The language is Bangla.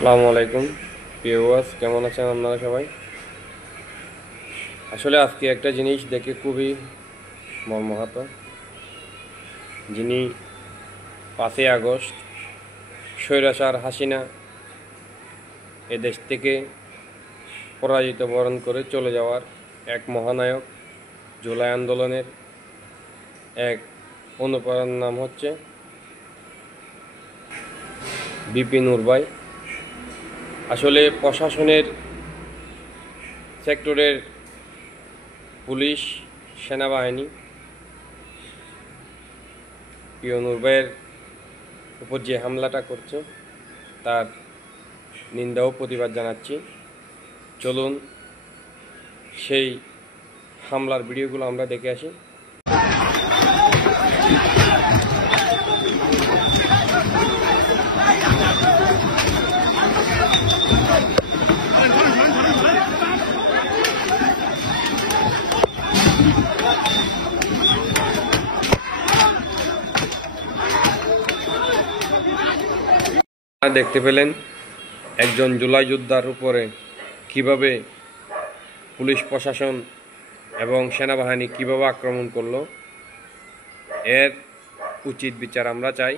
আসসালামু আলাইকুম ভিউয়ার্স, কেমন আছেন আপনারা সবাই? আসলে আজকে একটা জিনিস দেখে খুবই মর্মাহত। যিনি 5ই আগস্ট স্বৈরাচার হাসিনা এদেশ থেকে পরাজিত বরণ করে চলে যাওয়ার এক মহানায়ক, জুলাই আন্দোলনের এক অনুপ্রেরণার নাম হচ্ছে বিপিন উরবাই। আসলে প্রশাসনের সেক্টরের পুলিশ, সেনাবাহিনী পিয়ন উরবাইয়ের উপর যে হামলাটা করছে তার নিন্দা ও প্রতিবাদ জানাচ্ছি। চলুন সেই হামলার ভিডিওগুলো আমরা দেখে আসি। দেখতে পেলেন একজন জুলাই যোদ্ধার উপরে কিভাবে পুলিশ প্রশাসন এবং সেনাবাহিনী কিভাবে আক্রমণ করলো। এর উচিত বিচার আমরা চাই।